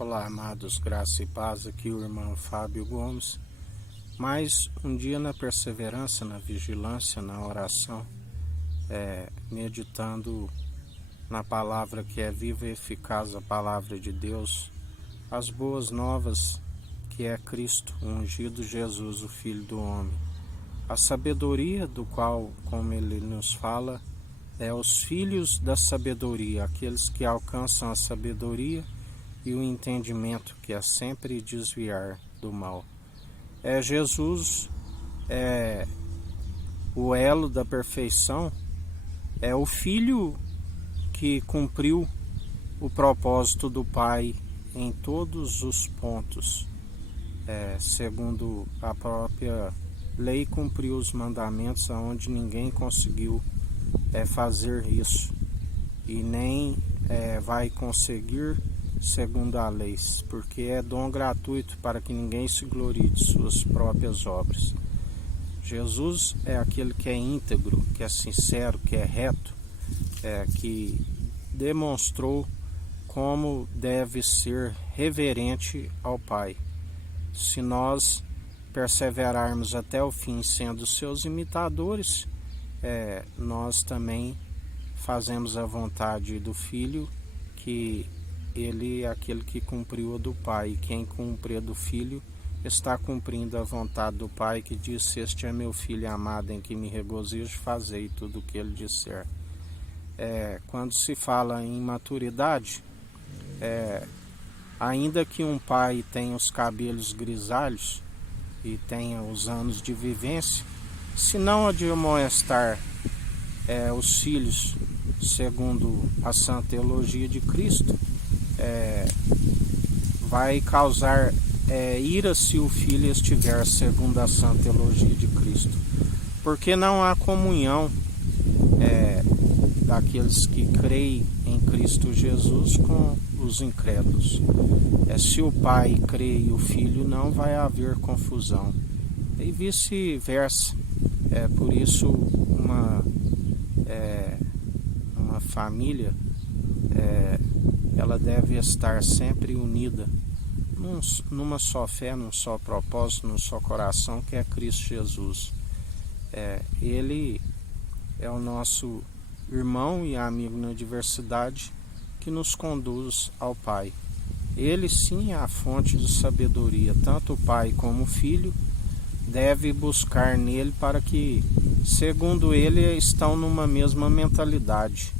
Olá, amados, graça e paz, aqui o irmão Fábio Gomes. Mais um dia na perseverança, na vigilância, na oração, meditando na palavra que é viva e eficaz, a palavra de Deus, as boas novas que é Cristo, o ungido Jesus, o Filho do Homem. A sabedoria do qual, como ele nos fala, é os filhos da sabedoria, aqueles que alcançam a sabedoria e o entendimento, que é sempre desviar do mal. Jesus é o elo da perfeição, é o Filho que cumpriu o propósito do Pai em todos os pontos. Segundo a própria lei, cumpriu os mandamentos, onde ninguém conseguiu fazer isso e nem vai conseguir segundo a lei, porque é dom gratuito para que ninguém se glorie de suas próprias obras. Jesus é aquele que é íntegro, que é sincero, que é reto, que demonstrou como deve ser reverente ao Pai. Se nós perseverarmos até o fim sendo seus imitadores, nós também fazemos a vontade do Filho, que ele é aquele que cumpriu a do Pai. E quem cumpre a do Filho está cumprindo a vontade do Pai, que disse: "Este é meu Filho amado, em que me regozijo, fazei tudo o que ele disser." Quando se fala em maturidade, ainda que um pai tenha os cabelos grisalhos e tenha os anos de vivência, se não admoestar os filhos segundo a sã teologia de Cristo, vai causar ira se o filho estiver segundo a sã teologia de Cristo, porque não há comunhão daqueles que creem em Cristo Jesus com os incrédulos. Se o pai crê e o filho não, vai haver confusão, e vice-versa. Por isso uma família ela deve estar sempre unida numa só fé, num só propósito, num só coração, que é Cristo Jesus. Ele é o nosso irmão e amigo na diversidade, que nos conduz ao Pai. Ele sim é a fonte de sabedoria. Tanto o Pai como o Filho deve buscar nele, para que, segundo ele, estão numa mesma mentalidade.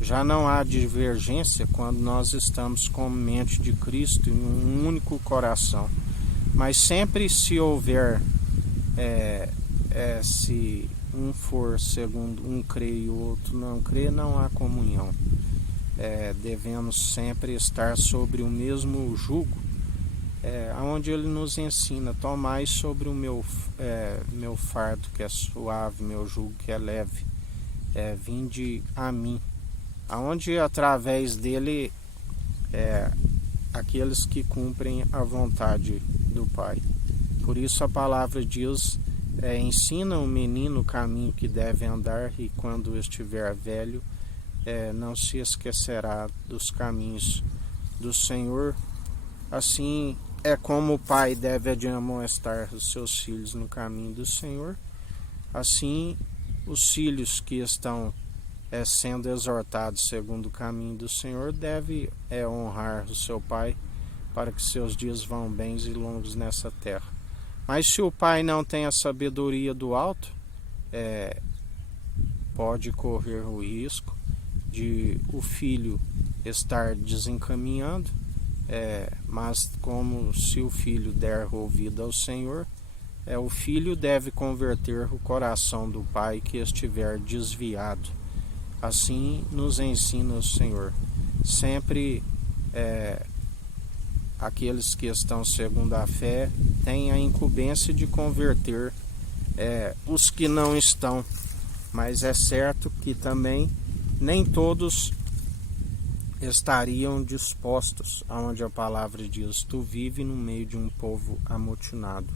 Já não há divergência quando nós estamos com mente de Cristo em um único coração. Mas sempre se houver, se um for segundo um crê e o outro não crê, não há comunhão. Devemos sempre estar sobre o mesmo jugo, onde ele nos ensina: tomai sobre o meu fardo, que é suave, meu jugo, que é leve, vinde a mim, aonde através dele aqueles que cumprem a vontade do Pai. Por isso a palavra diz: ensina o menino o caminho que deve andar, e quando estiver velho não se esquecerá dos caminhos do Senhor. Assim é como o pai deve admoestar os seus filhos no caminho do Senhor, assim os filhos que estão sendo exortados segundo o caminho do Senhor devem honrar o seu pai, para que seus dias vão bens e longos nessa terra. Mas se o pai não tem a sabedoria do alto, pode correr o risco de o filho estar desencaminhando, mas como se o filho der ouvido ao Senhor, o filho deve converter o coração do pai que estiver desviado. Assim nos ensina o Senhor. Sempre aqueles que estão segundo a fé têm a incumbência de converter os que não estão, mas é certo que também nem todos estariam dispostos, aonde a palavra diz: tu vive no meio de um povo amotinado.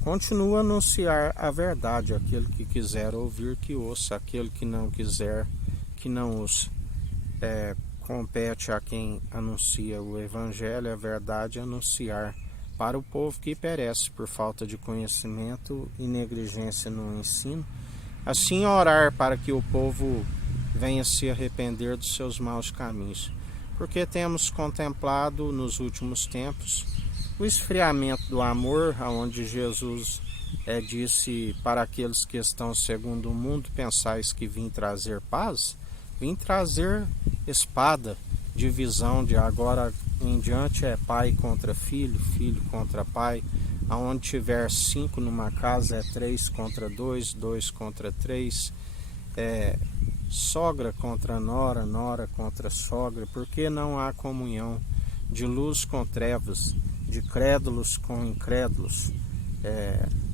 Continua a anunciar a verdade. Aquele que quiser ouvir, que ouça; aquele que não quiser, que não ouça. compete a quem anuncia o Evangelho, a verdade, anunciar para o povo que perece por falta de conhecimento e negligência no ensino, assim orar para que o povo venha se arrepender dos seus maus caminhos, porque temos contemplado nos últimos tempos o esfriamento do amor, aonde Jesus disse para aqueles que estão segundo o mundo, pensais que vim trazer paz? Vim trazer espada, divisão, de agora em diante é pai contra filho, filho contra pai. Aonde tiver 5 numa casa é 3 contra 2, 2 contra 3, sogra contra nora, nora contra sogra, porque não há comunhão de luz com trevas, de crédulos com incrédulos,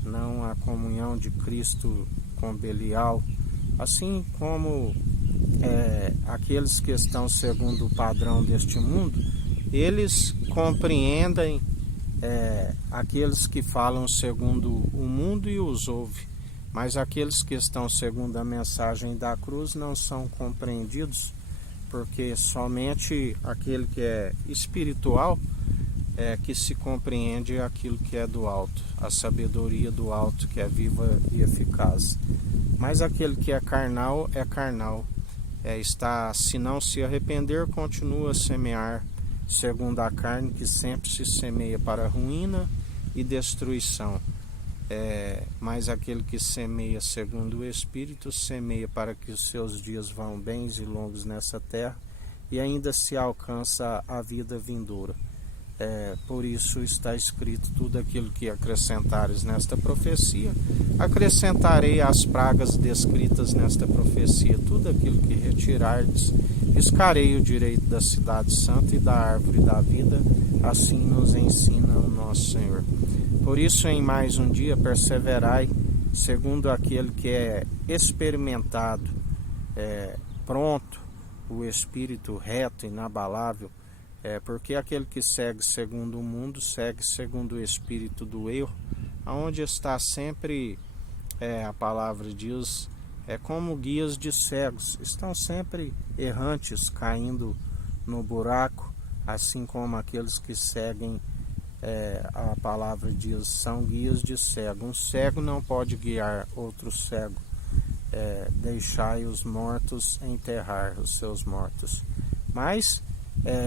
não há comunhão de Cristo com Belial, assim como aqueles que estão segundo o padrão deste mundo, eles compreendem aqueles que falam segundo o mundo e os ouve, mas aqueles que estão segundo a mensagem da cruz não são compreendidos, porque somente aquele que é espiritual que se compreende aquilo que é do alto, a sabedoria do alto que é viva e eficaz. Mas aquele que é carnal, se não se arrepender, continua a semear segundo a carne, que sempre se semeia para a ruína e destruição. Mas aquele que semeia segundo o Espírito, semeia para que os seus dias vão bens e longos nessa terra e ainda se alcança a vida vindoura. Por isso está escrito: tudo aquilo que acrescentares nesta profecia, acrescentarei às pragas descritas nesta profecia. Tudo aquilo que retirardes, riscarei o direito da cidade santa e da árvore da vida. Assim nos ensina o nosso Senhor. Por isso, em mais um dia, perseverai, segundo aquele que é experimentado, pronto, o espírito reto, inabalável, porque aquele que segue segundo o mundo, segue segundo o espírito do erro, aonde está sempre, a palavra diz, como guias de cegos, estão sempre errantes, caindo no buraco, assim como aqueles que seguem, a palavra diz, são guias de cego. Um cego não pode guiar outro cego. Deixai os mortos enterrar os seus mortos. Mas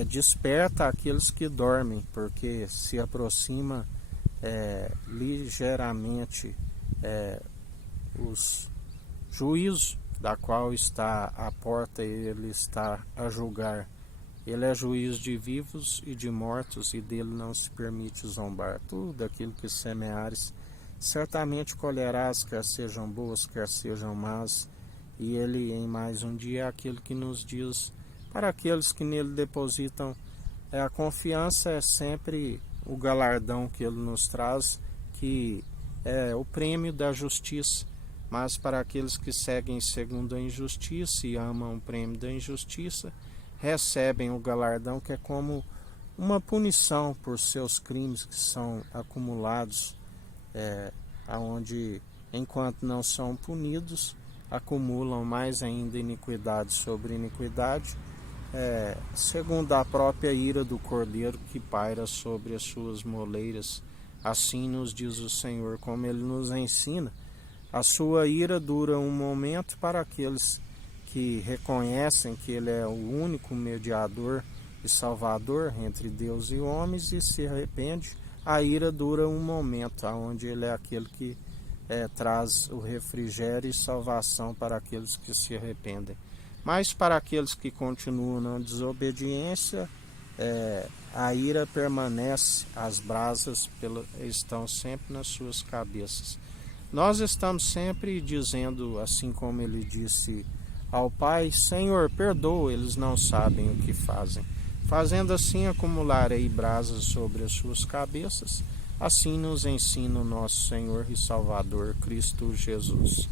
desperta aqueles que dormem, porque se aproxima ligeiramente os juízo, da qual está à porta, ele está a julgar. Ele é juiz de vivos e de mortos, e dele não se permite zombar. Tudo aquilo que semeares, certamente colherás, quer sejam boas, quer sejam más. E ele, em mais um dia, é aquele que nos diz, para aqueles que nele depositam a confiança, é sempre o galardão que ele nos traz, que é o prêmio da justiça. Mas para aqueles que seguem segundo a injustiça e amam o prêmio da injustiça, recebem o galardão, que é como uma punição por seus crimes que são acumulados, aonde, enquanto não são punidos, acumulam mais ainda iniquidade sobre iniquidade, segundo a própria ira do cordeiro que paira sobre as suas moleiras. Assim nos diz o Senhor, como ele nos ensina. A sua ira dura um momento para aqueles que reconhecem que ele é o único mediador e salvador entre Deus e homens, e se arrepende. A ira dura um momento, onde ele é aquele que traz o refrigério e salvação para aqueles que se arrependem. Mas para aqueles que continuam na desobediência, a ira permanece, as brasas estão sempre nas suas cabeças. Nós estamos sempre dizendo, assim como ele disse ao Pai: Senhor, perdoa, eles não sabem o que fazem. Fazendo assim, acumularei brasas sobre as suas cabeças. Assim nos ensina o nosso Senhor e Salvador Cristo Jesus.